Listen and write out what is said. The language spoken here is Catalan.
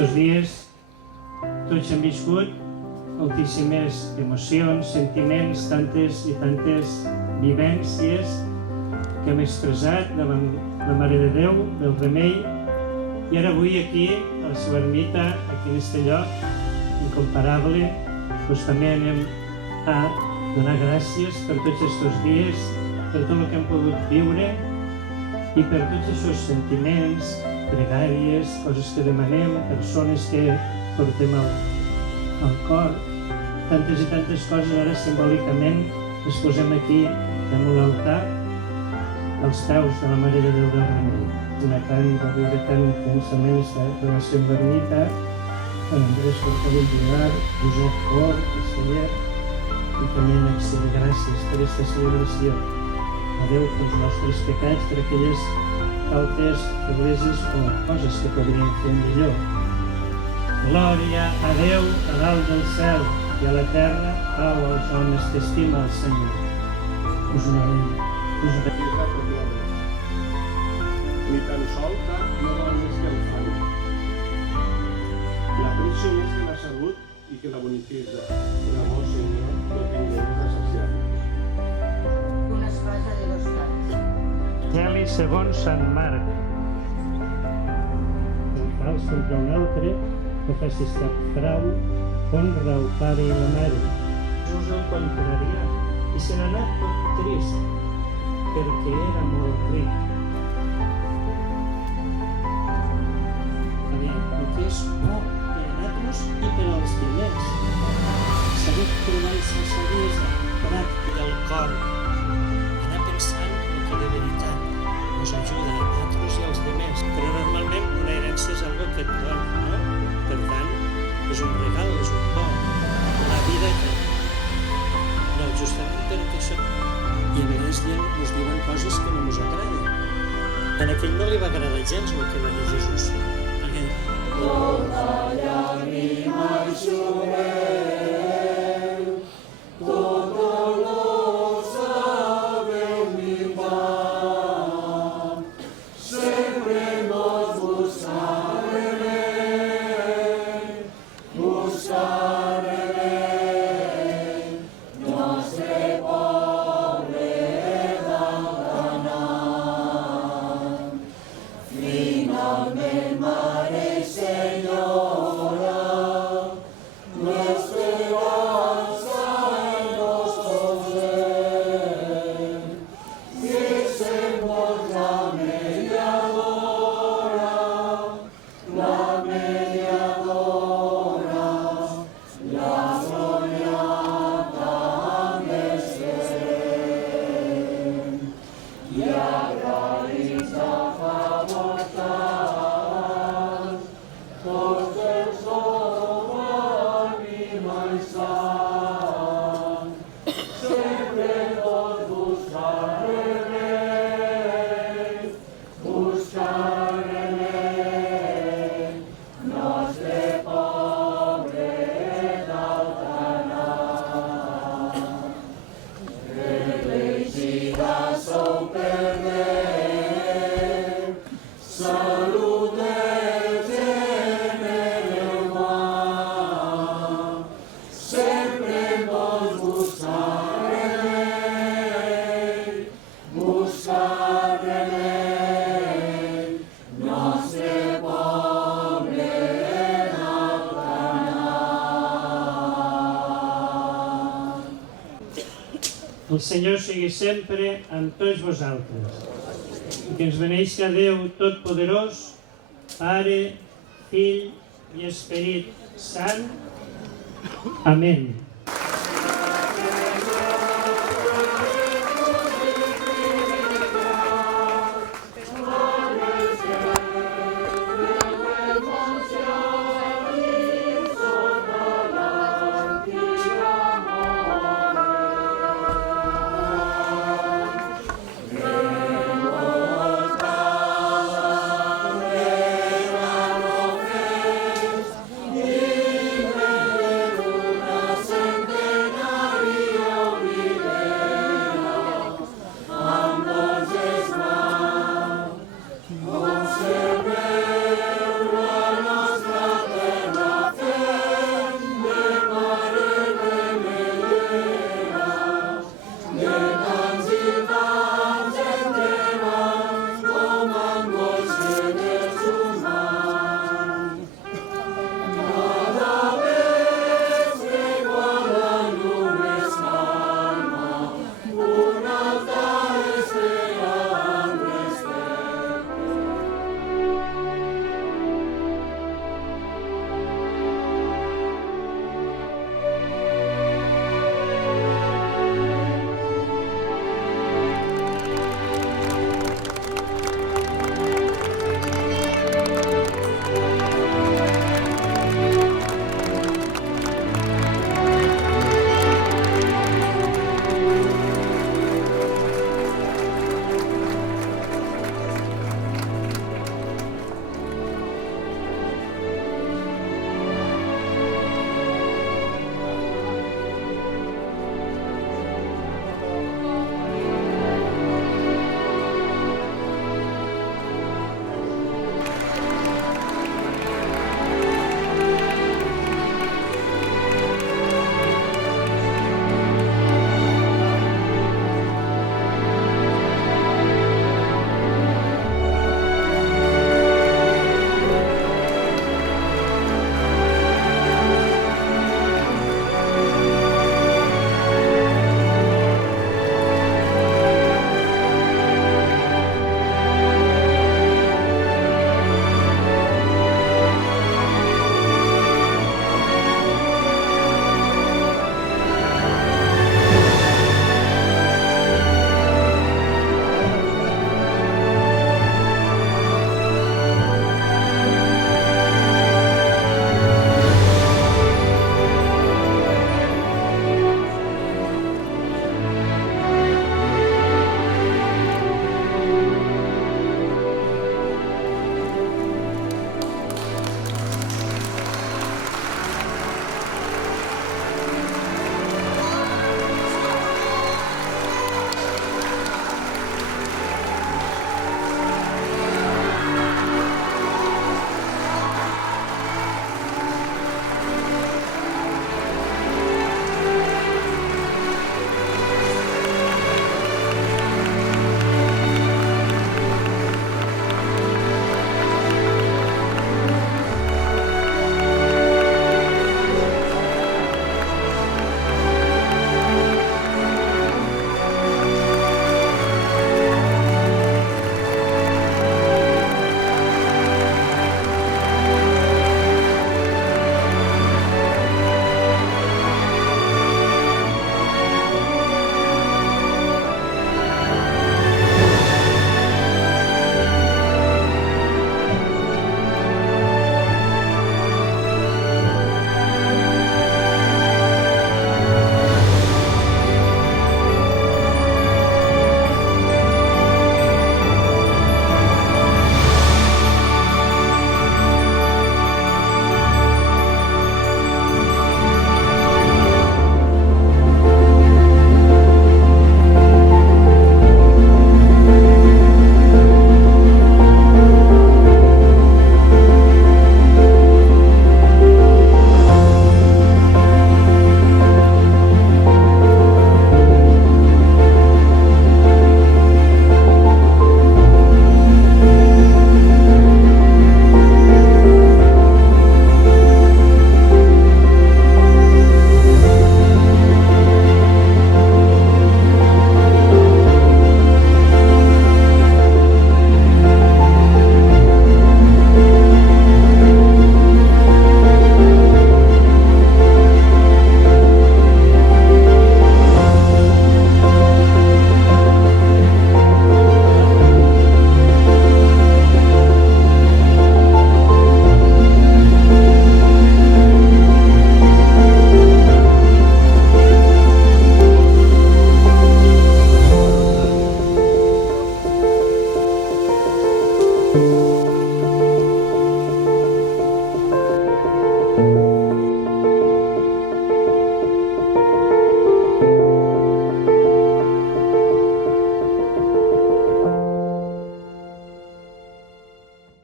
estos dies tots hem viscut moltíssimes emocions, sentiments, tantes i tantes vivències que hem expressat davant la Mare de Déu, del Remei, i ara avui aquí, a la seva ermita, aquí en aquest lloc incomparable, doncs també anem a donar gràcies per tots aquests dies, per tot el que hem pogut viure i per tots aquests sentiments, pregàries, coses que demanem, persones que portem al cor, tantes i tantes coses. Ara simbòlicament les posem aquí damunt l'altar, als peus de la Mare de Déu del Remei. Una cant va viure tan intensament aquesta relació amb l'ermita, membres, Josep Cor, casteller, i també en acció de gràcies per aquesta celebració. A Déu pels nostres pecats, per aquelles faltes, febleses o coses que podríem fer millor. Glòria a Déu a dalt del cel i a la terra, pau als homes que estima el Senyor. Us n'anem. Ni tan sols no val més que el fan. La pressa més que la salut i que la bonifica. L'amor, Senyor, no tinguem de saciar-nos. Una espasa de 2 cants. Evangeli segons Sant Marc. Un fals contra un altre, que facis cap frau, honra el pare i la mare. Jesús el contrarià i se n'ha anat tot trist, perquè era molt ric. El que és bo per a nosaltres i per als diners. Saber trobar aquesta saviesa pràctica del cor, anar pensant el que de veritat ens ajuda a nosaltres i als diners. Però normalment una herència és algo que et dona, no? Per tant, és un regal, és un do, una vida que... No, justament perquè això... I a vegades ens diuen coses que no ens agraden. A aquell no li va agradar gens el que va dir Jesús. Tota llàgrima eixugueu, tot dolor sabeu minvar, sempre mos buscarem, nostre poble d'Alcanà. Finalment, Mare Senyora, l'esperança en vos posem, que sembla la mediadora, la gloriata més serem, i agraïts a favor tant, tots els som ànima i sang, sempre tot buscar remei, nostre poble d'Alcanà. Elegida sou per Déu, salut del gènere humà, sempre vols buscar remei, nostre poble d'Alcanà. El Senyor sigui sempre amb tots vosaltres. I que ens beneixi Déu Totpoderós, Pare, Fill i Esperit Sant. Amén.